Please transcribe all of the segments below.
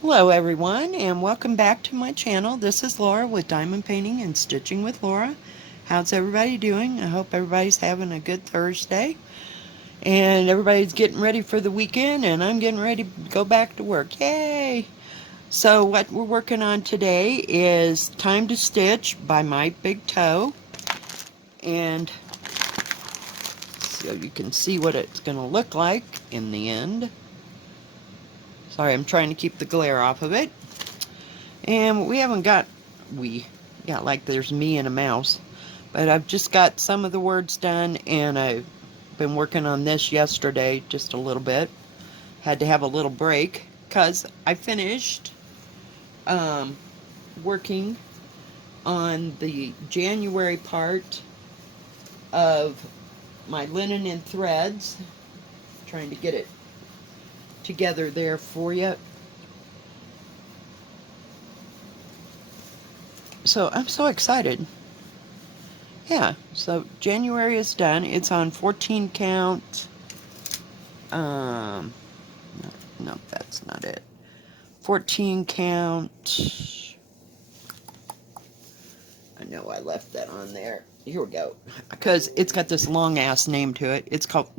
Hello everyone and welcome back to my channel. This is Laura with Diamond Painting and Stitching with Laura. How's everybody doing? I hope everybody's having a good Thursday and everybody's getting ready for the weekend and I'm getting ready to go back to work. Yay! So what we're working on today is Time to Stitch by My Big Toe, and so you can see what it's going to look like in the end. Sorry, I'm trying to keep the glare off of it. And we got like there's me and a mouse. But I've just got some of the words done, and I've been working on this yesterday just a little bit. Had to have a little break because I finished working on the January part of my linen and threads. Trying to get it together there for you. So I'm so excited. Yeah, so January is done. It's on 14 count. No, no, that's not it. 14 count. I know I left that on there. Here we go. Because it's got this long ass name to it. It's called,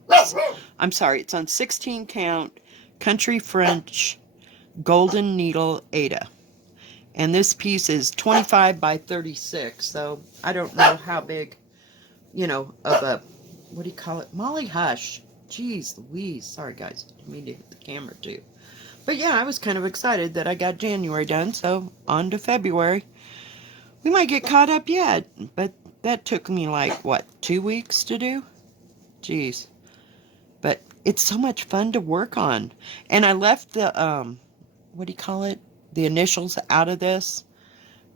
I'm sorry, it's on 16 count Country French Golden Needle Ada. And this piece is 25 by 36. So I don't know how big, of a, what do you call it? Molly Hush. Jeez Louise. Sorry guys, didn't mean to hit the camera too. But yeah, I was kind of excited that I got January done, so on to February. We might get caught up yet, but that took me like, what, 2 weeks to do? Jeez. But it's so much fun to work on. And I left the, what do you call it? The initials out of this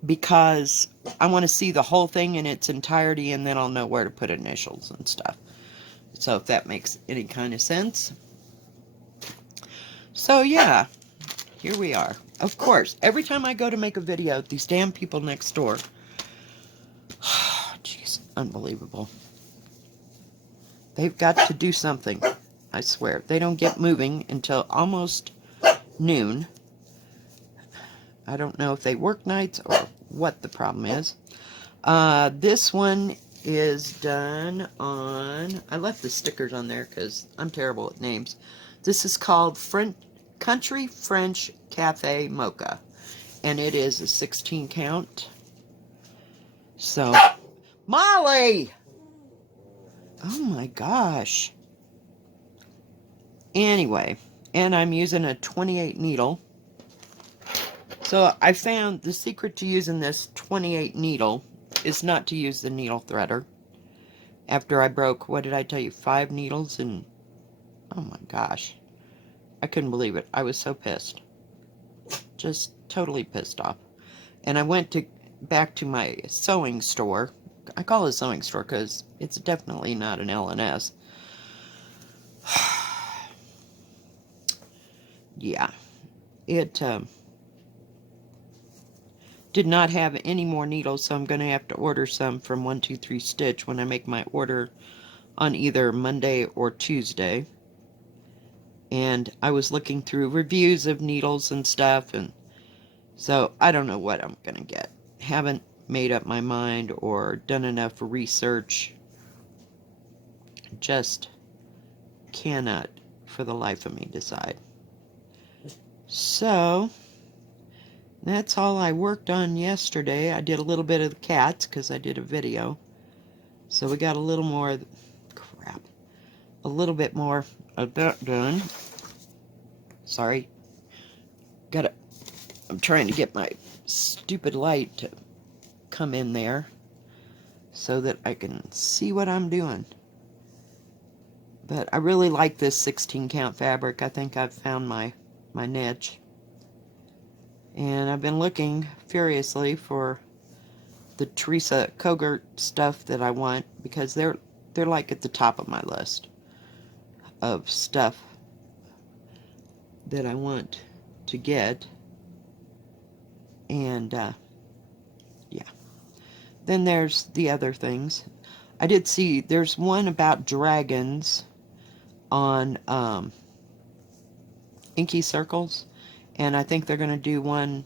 because I want to see the whole thing in its entirety, and then I'll know where to put initials and stuff. So if that makes any kind of sense. So yeah, here we are. Of course, every time I go to make a video, these damn people next door. Jeez, unbelievable. They've got to do something. I swear. They don't get moving until almost noon. I don't know if they work nights or what the problem is. This one is done on... I left the stickers on there because I'm terrible at names. This is called Country French Cafe Mocha. And it is a 16 count. So... Molly! Oh my gosh. Anyway, and I'm using a 28 needle. So I found the secret to using this 28 needle is not to use the needle threader. After I broke, what did I tell you, 5 needles, and oh my gosh, I couldn't believe it. I was so pissed. Just totally pissed off. And I went back to my sewing store. I call it a sewing store because it's definitely not an L&S. Yeah, it did not have any more needles, so I'm going to have to order some from 123 Stitch when I make my order on either Monday or Tuesday. And I was looking through reviews of needles and stuff, and so I don't know what I'm going to get. Haven't made up my mind or done enough research. Just cannot for the life of me decide. So that's all I worked on yesterday. I did a little bit of the cats because I did a video. So we got a little more, crap, a little bit more of that done. Sorry. I'm trying to get my stupid light to come in there so that I can see what I'm doing. But I really like this 16 count fabric. I think I've found my niche. And I've been looking furiously for the Teresa Kogert stuff that I want, because they're like at the top of my list of stuff that I want to get. And yeah, then there's the other things. I did see there's one about dragons on Inky Circles, And I think they're going to do one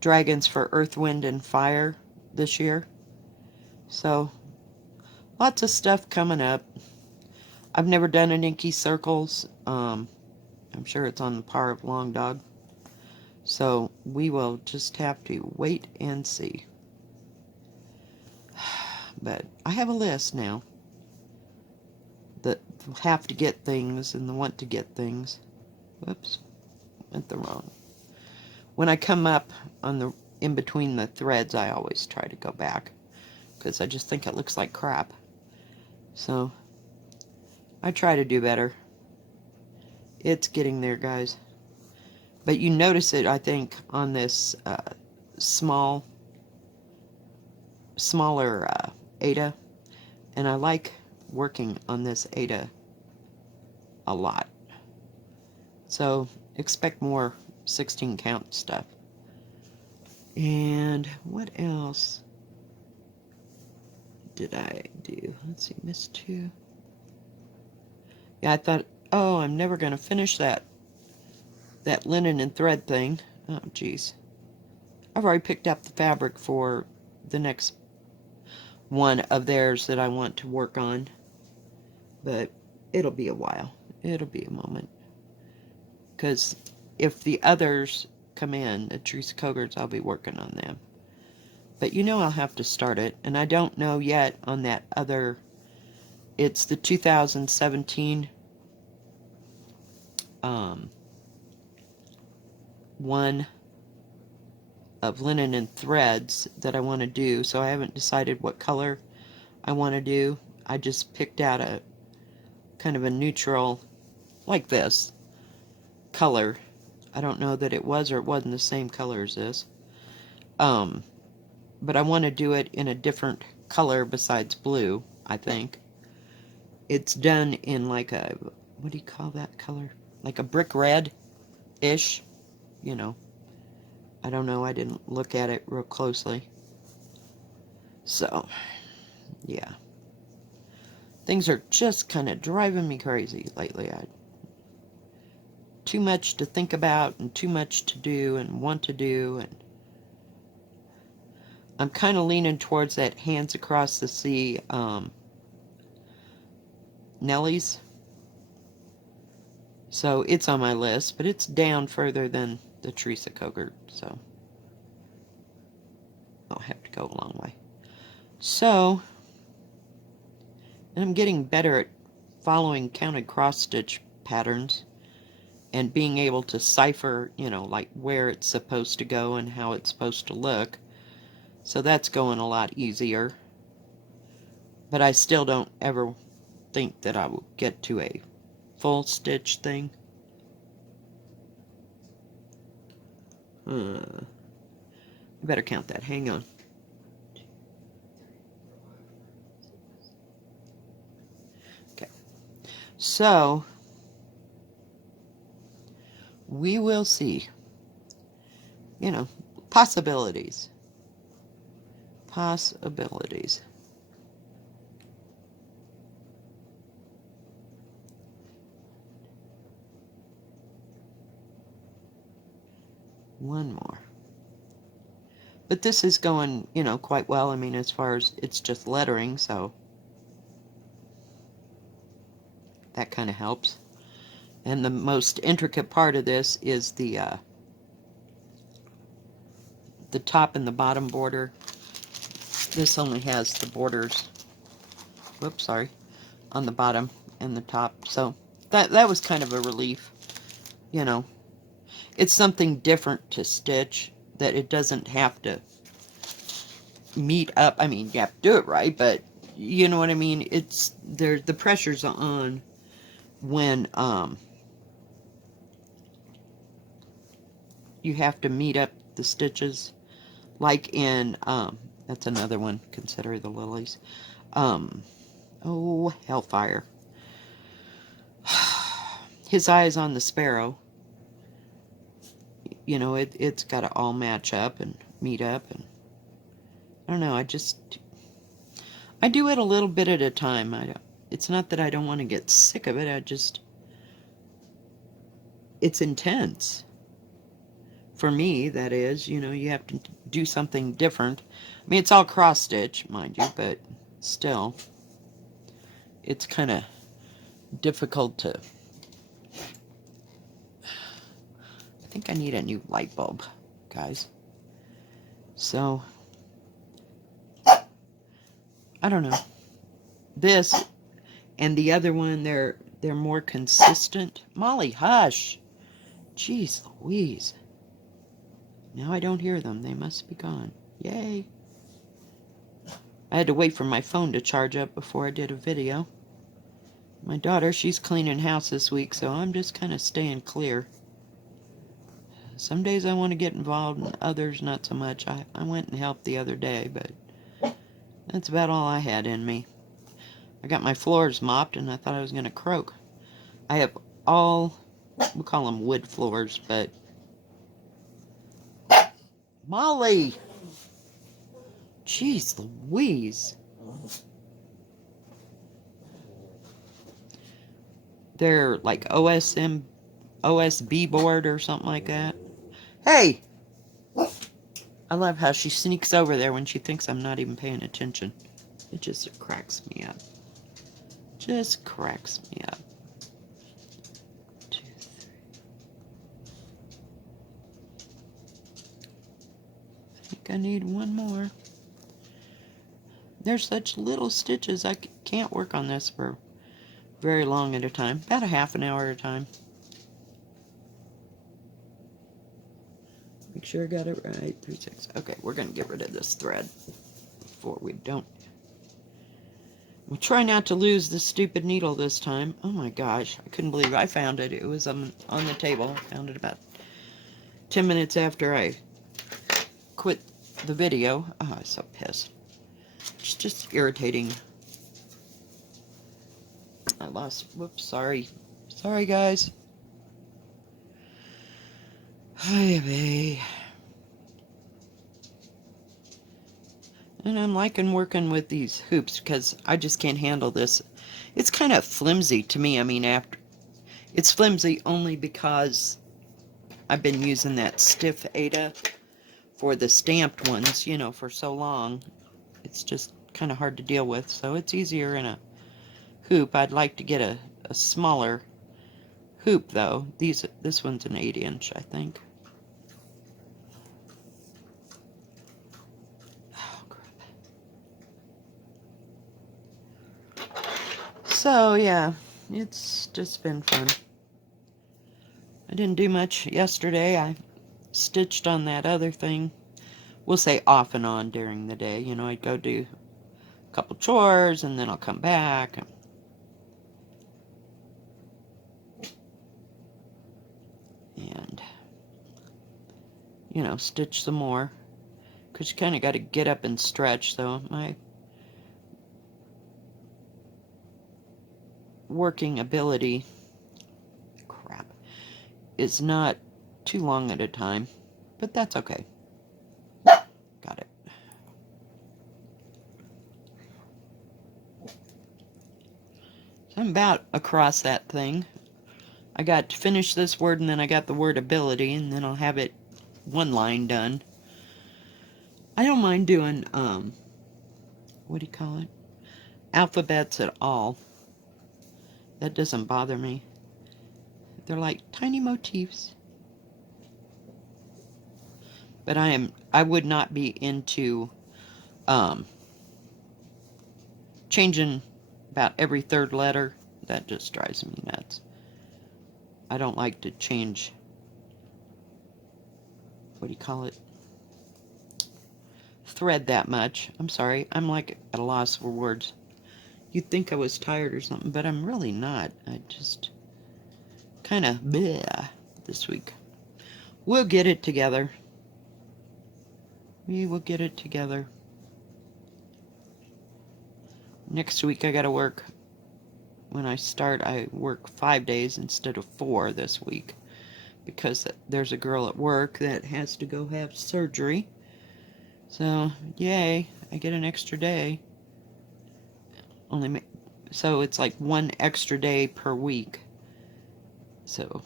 Dragons for Earth, Wind, and Fire this year. So, lots of stuff coming up. I've never done an Inky Circles. I'm sure it's on the par of Long Dog. So, we will just have to wait and see. But I have a list now. The have to get things and the want to get things. Whoops, went the wrong. When I come up on the in between the threads, I always try to go back because I just think it looks like crap. So I try to do better. It's getting there, guys. But you notice it, I think, on this smaller Ada, and I like working on this Ada a lot. So expect more 16 count stuff. And what else did I do? Let's see, missed 2. Yeah, I thought, oh, I'm never going to finish that linen and thread thing. Oh, geez. I've already picked up the fabric for the next one of theirs that I want to work on. But it'll be a while. It'll be a moment. Because if the others come in, the Teresa Kogards, I'll be working on them. But you know I'll have to start it. And I don't know yet on that other... It's the 2017 one of linen and threads that I want to do. So I haven't decided what color I want to do. I just picked out a kind of a neutral, like this, color. I don't know that it was or it wasn't the same color as this. But I want to do it in a different color besides blue, I think. It's done in like a, what do you call that color? Like a brick red-ish, you know. I don't know, I didn't look at it real closely. So, yeah. Things are just kind of driving me crazy lately. Too much to think about and too much to do and want to do, and I'm kind of leaning towards that Hands Across the Sea Nellies. So it's on my list, but it's down further than the Teresa Kogert, so I'll have to go a long way. So, and I'm getting better at following counted cross-stitch patterns and being able to cipher, you know, like where it's supposed to go and how it's supposed to look. So that's going a lot easier. But I still don't ever think that I will get to a full stitch thing. I better count that. Hang on. Okay. So, we will see. You know, possibilities. Possibilities. One more. But this is going, you know, quite well. I mean, as far as it's just lettering, so that kind of helps. And the most intricate part of this is the top and the bottom border. This only has the borders, whoops, sorry, on the bottom and the top. So that was kind of a relief, you know. It's something different to stitch, that it doesn't have to meet up. I mean, you have to do it right, but you know what I mean? It's there, the pressure's on when you have to meet up the stitches, like in that's another one, consider the lilies. Oh, Hellfire. His eye is on the sparrow. You know, it's got to all match up and meet up, and I don't know, I do it a little bit at a time. It's not that I don't want to get sick of it, it's intense. For me, that is, you know, you have to do something different. I mean, it's all cross stitch, mind you, but still, it's kind of difficult to... I think I need a new light bulb, guys. So, I don't know. This and the other one, they're more consistent. Molly, hush! Jeez Louise. Now I don't hear them. They must be gone. Yay! I had to wait for my phone to charge up before I did a video. My daughter, she's cleaning house this week, so I'm just kind of staying clear. Some days I want to get involved, and others not so much. I went and helped the other day, but that's about all I had in me. I got my floors mopped, and I thought I was going to croak. I have all, we'll call them wood floors, but... Molly! Jeez Louise. They're like OSB board or something like that. Hey! I love how she sneaks over there when she thinks I'm not even paying attention. It just cracks me up. Just cracks me up. 2, 3. I think I need one more. There's such little stitches, I can't work on this for very long at a time. About a half an hour at a time. Make sure I got it right. 3, 6. Okay, we're going to get rid of this thread before we don't. We'll try not to lose the stupid needle this time. Oh my gosh, I couldn't believe I found it. It was on the table. I found it about 10 minutes after I quit the video. Oh, I was so pissed. It's just irritating. I lost. Whoops, sorry. Sorry, guys. Hi, and I'm liking working with these hoops because I just can't handle this. It's kind of flimsy to me. I mean, it's flimsy only because I've been using that stiff Ada for the stamped ones, you know, for so long. It's just kind of hard to deal with, so it's easier in a hoop. I'd like to get a smaller hoop, though. This one's an 8-inch, I think. So, yeah, it's just been fun. I didn't do much yesterday. I stitched on that other thing. We'll say off and on during the day. You know, I'd go do a couple chores, and then I'll come back. And, you know, stitch some more. Because you kind of got to get up and stretch, so my working ability, crap, is not too long at a time, but that's okay. Got it. So I'm about across that thing. I got to finish this word, and then I got the word ability, and then I'll have it one line done. I don't mind doing, what do you call it? Alphabets at all. That doesn't bother me. They're like tiny motifs. But I would not be into changing about every third letter. That just drives me nuts. I don't like to change, what do you call it? Thread that much. I'm sorry. I'm like at a loss for words. You'd think I was tired or something, but I'm really not. I just kind of bleh this week. We'll get it together. We will get it together. Next week I gotta work. When I start, I work 5 days instead of 4 this week. Because there's a girl at work that has to go have surgery. So, yay, I get an extra day. So it's like 1 extra day per week. So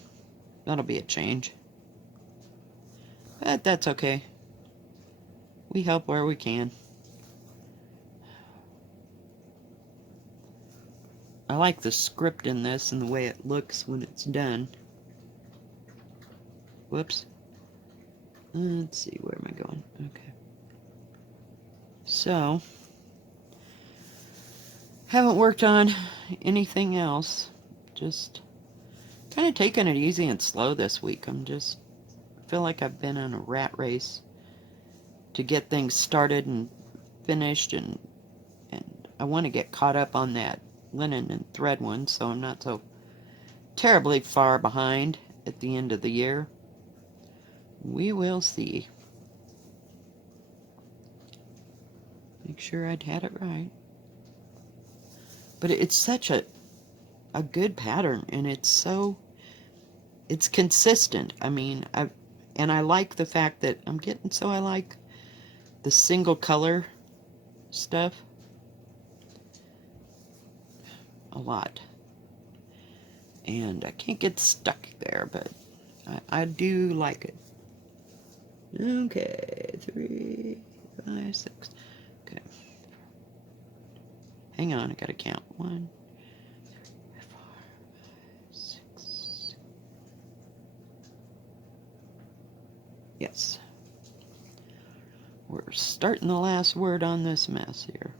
that'll be a change. But that's okay. We help where we can. I like the script in this and the way it looks when it's done. Whoops. Let's see, where am I going? Okay. So, haven't worked on anything else. Just kind of taking it easy and slow this week. Feel like I've been on a rat race to get things started and finished, and I want to get caught up on that linen and thread one, so I'm not so terribly far behind at the end of the year. We will see. Make sure I'd had it right. But it's such a good pattern, and it's consistent. I mean, I like the fact that I like the single color stuff a lot. And I can't get stuck there, but I do like it. Okay, 3, 5, 6. Okay. Hang on, I gotta count. 1, 3, 4, 5, 6. Yes. We're starting the last word on this mess here.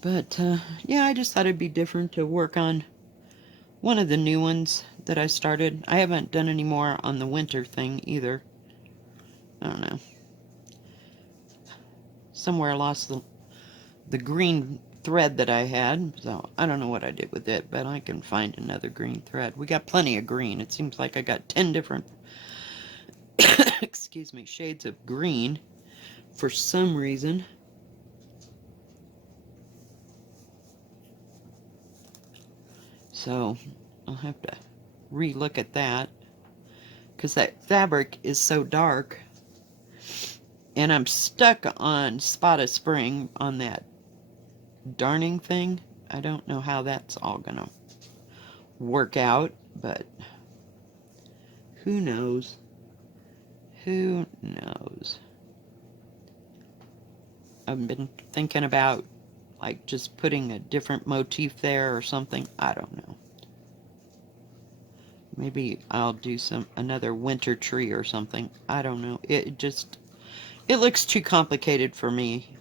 But, yeah, I just thought it'd be different to work on one of the new ones that I started. I haven't done any more on the winter thing either. I don't know. Somewhere I lost the green thread that I had, so I don't know what I did with it, but I can find another green thread. We got plenty of green. It seems like I got 10 different excuse me, shades of green for some reason. So I'll have to re-look at that, because that fabric is so dark, and I'm stuck on Spot of Spring on that darning thing. I don't know how that's all gonna work out, but who knows? Who knows? I've been thinking about like just putting a different motif there or something. I don't know. Maybe I'll do another winter tree or something. I don't know. It looks too complicated for me.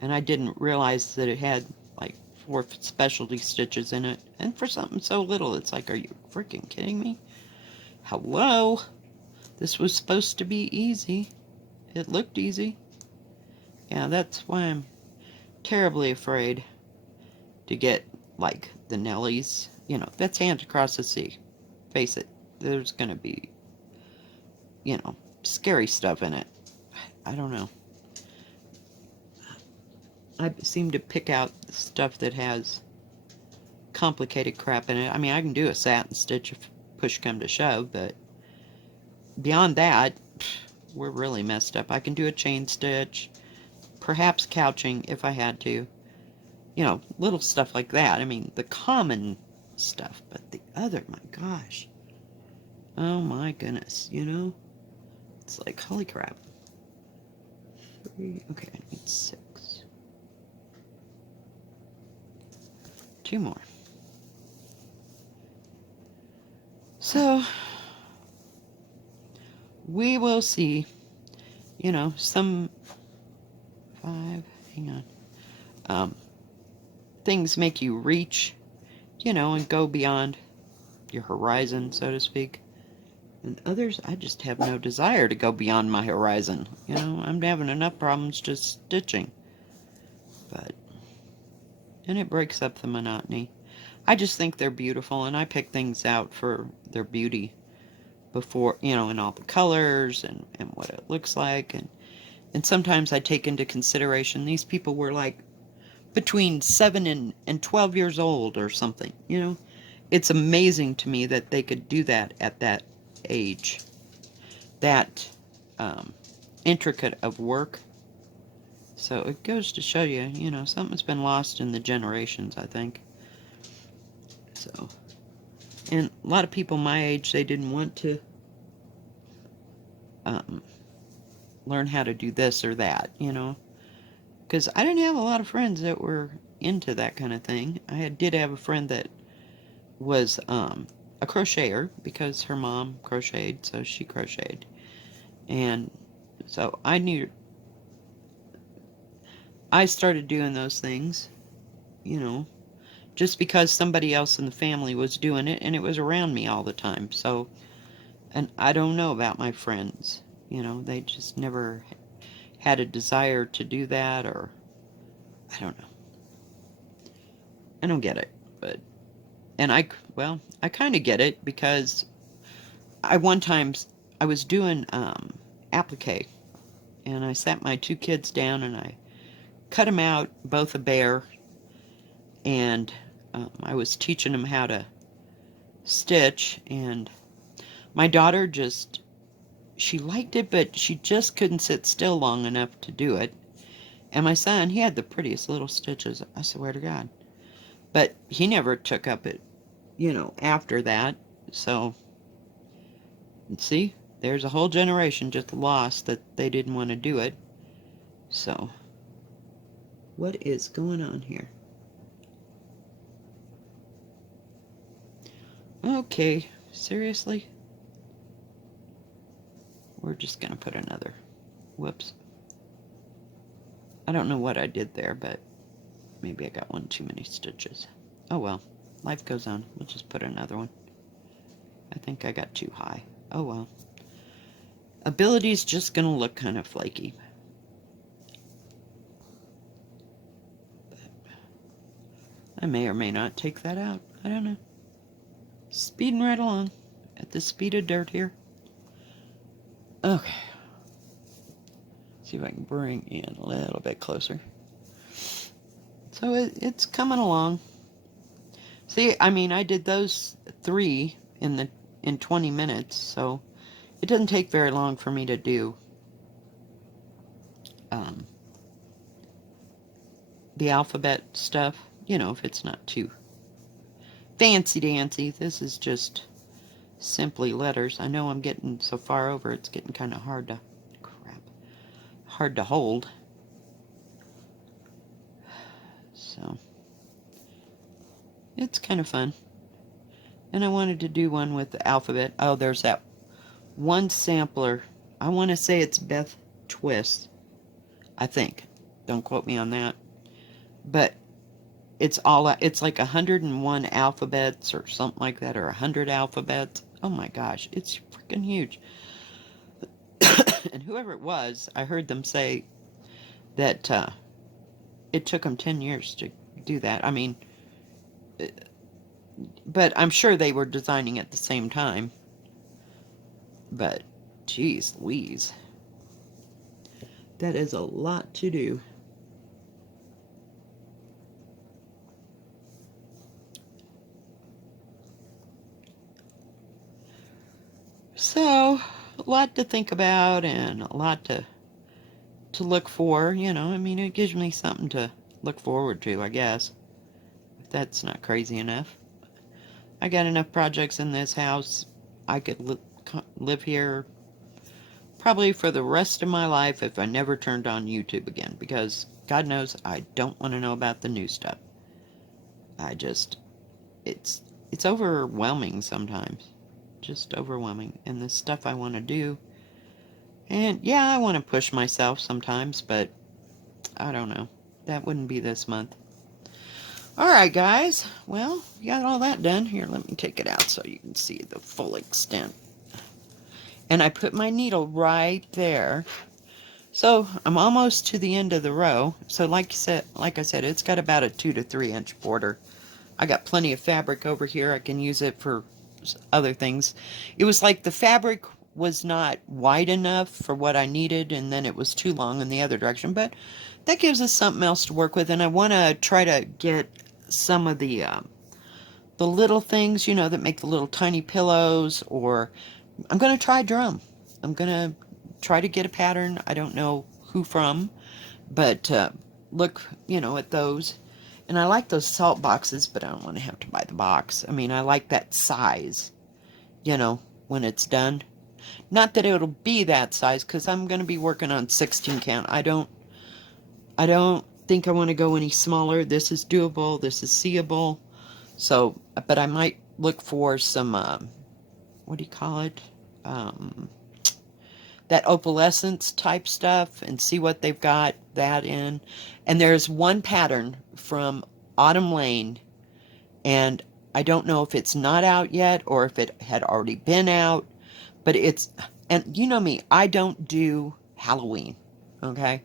And I didn't realize that it had like 4 specialty stitches in it. And for something so little, it's like, are you freaking kidding me? Hello? This was supposed to be easy. It looked easy. Yeah, that's why I'm terribly afraid to get, like, the Nellies. You know, that's Hand Across the Sea. Face it, there's gonna be, scary stuff in it. I don't know. I seem to pick out stuff that has complicated crap in it. I mean, I can do a satin stitch if push come to shove, but beyond that, we're really messed up. I can do a chain stitch, perhaps couching if I had to. Little stuff like that. I mean, the common stuff, but the other, my gosh. Oh my goodness, It's like, holy crap. 3, okay, I need 6. 2 more. So, we will see, some 5, hang on. Things make you reach, and go beyond your horizon, so to speak. And others, I just have no desire to go beyond my horizon. I'm having enough problems just stitching. And it breaks up the monotony. I just think they're beautiful, and I pick things out for their beauty before, in all the colors and what it looks like. And sometimes I take into consideration these people were like between 7 and 12 years old or something, It's amazing to me that they could do that at that age. That intricate of work. So it goes to show you, something's been lost in the generations, I think. So, and a lot of people my age, they didn't want to learn how to do this or that, you know, because I didn't have a lot of friends that were into that kind of thing. Did have a friend that was a crocheter because her mom crocheted, so she crocheted. And so I started doing those things, you know, just because somebody else in the family was doing it and it was around me all the time. So, and I don't know about my friends, you know, they just never had a desire to do that, or I don't know. I don't get it, but, and I kind of get it because one time I was doing applique, and I sat my two kids down and I cut them out, both a bear, and I was teaching them how to stitch, and my daughter she liked it, but she just couldn't sit still long enough to do it. And my son, he had the prettiest little stitches, I swear to God. But he never took up it, you know, after that. So, see, there's a whole generation just lost that they didn't want to do it. So, what is going on here? Okay, seriously? We're just going to put another. Whoops. I don't know what I did there, but maybe I got one too many stitches. Oh well, life goes on. We'll just put another one. I think I got too high. Oh well. Ability's just going to look kind of flaky. But I may or may not take that out. I don't know. Speeding right along at the speed of dirt here. Okay. See if I can bring in a little bit closer. So it's coming along. See, I mean, I did those 3 in 20 minutes, so it doesn't take very long for me to do the alphabet stuff. You know, if it's not too fancy dancy. This is just simply letters. I know I'm getting so far over, it's getting kind of hard to hold. So, it's kind of fun. And I wanted to do one with the alphabet. Oh, there's that one sampler. I want to say it's Beth Twist, I think. Don't quote me on that. But it's like 101 alphabets or something like that, or 100 alphabets. Oh my gosh, it's freaking huge. And whoever it was, I heard them say that it took them 10 years to do that. I mean, but I'm sure they were designing at the same time. But, geez Louise. That is a lot to do. So, a lot to think about and a lot to look for, you know. I mean, it gives me something to look forward to, I guess. If that's not crazy enough. I got enough projects in this house. I could live here probably for the rest of my life if I never turned on YouTube again, because God knows I don't want to know about the new stuff. It's overwhelming sometimes. Just overwhelming. And the stuff I want to do. And yeah, I want to push myself sometimes, but I don't know. That wouldn't be this month. Alright guys, well, you got all that done. Here, let me take it out so you can see the full extent. And I put my needle right there. So, I'm almost to the end of the row. So like I said, it's got about a 2 to 3 inch border. I got plenty of fabric over here. I can use it for other things. It was like the fabric was not wide enough for what I needed, and then it was too long in the other direction. But that gives us something else to work with, and I want to try to get some of the little things, you know, that make the little tiny pillows, or I'm going to try drum. I'm going to try to get a pattern. I don't know who from, but look, you know, at those. And I like those salt boxes, but I don't want to have to buy the box. I mean, I like that size, you know, when it's done. Not that it'll be that size, because I'm going to be working on 16 count. I don't think I want to go any smaller. This is doable. This is seeable. So, but I might look for some, what do you call it? That opalescence type stuff and see what they've got that in. And there's one pattern from Autumn Lane, and I don't know if it's not out yet or if it had already been out, but it's, and you know me, I don't do Halloween, okay?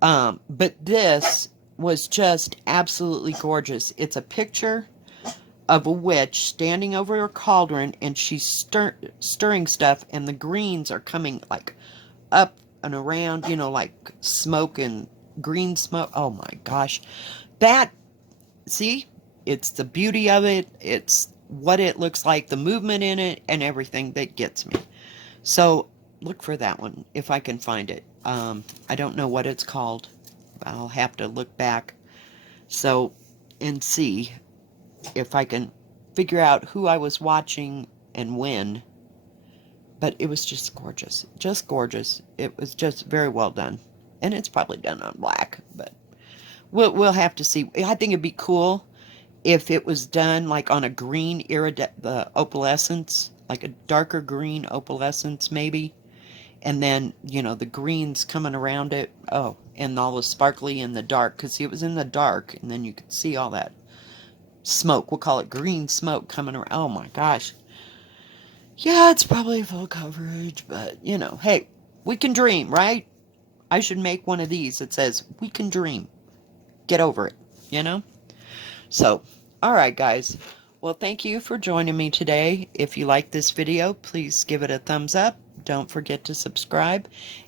But this was just absolutely gorgeous. It's a picture of a witch standing over her cauldron, and she's stirring stuff, and the greens are coming like up and around, you know, like smoke and green smoke. Oh my gosh. That, see, it's the beauty of it. It's what it looks like, the movement in it, and everything that gets me. So look for that one if I can find it. I don't know what it's called. I'll have to look back. So, and see if I can figure out who I was watching and when. But it was just gorgeous. Just gorgeous. It was just very well done. And it's probably done on black, but we'll have to see. I think it'd be cool if it was done like on a green the opalescence, like a darker green opalescence maybe. And then, you know, the greens coming around it. Oh, and all the sparkly in the dark, because it was in the dark, and then you could see all that smoke. We'll call it green smoke coming around. Oh my gosh. Yeah, it's probably full coverage, but, you know, hey, we can dream, right? I should make one of these that says, we can dream. Get over it, you know? So, alright guys. Well, thank you for joining me today. If you like this video, please give it a thumbs up. Don't forget to subscribe.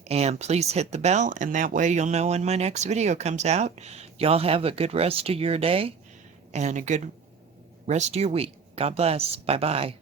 And please hit the bell, and that way you'll know when my next video comes out. Y'all have a good rest of your day, and a good rest of your week. God bless. Bye-bye.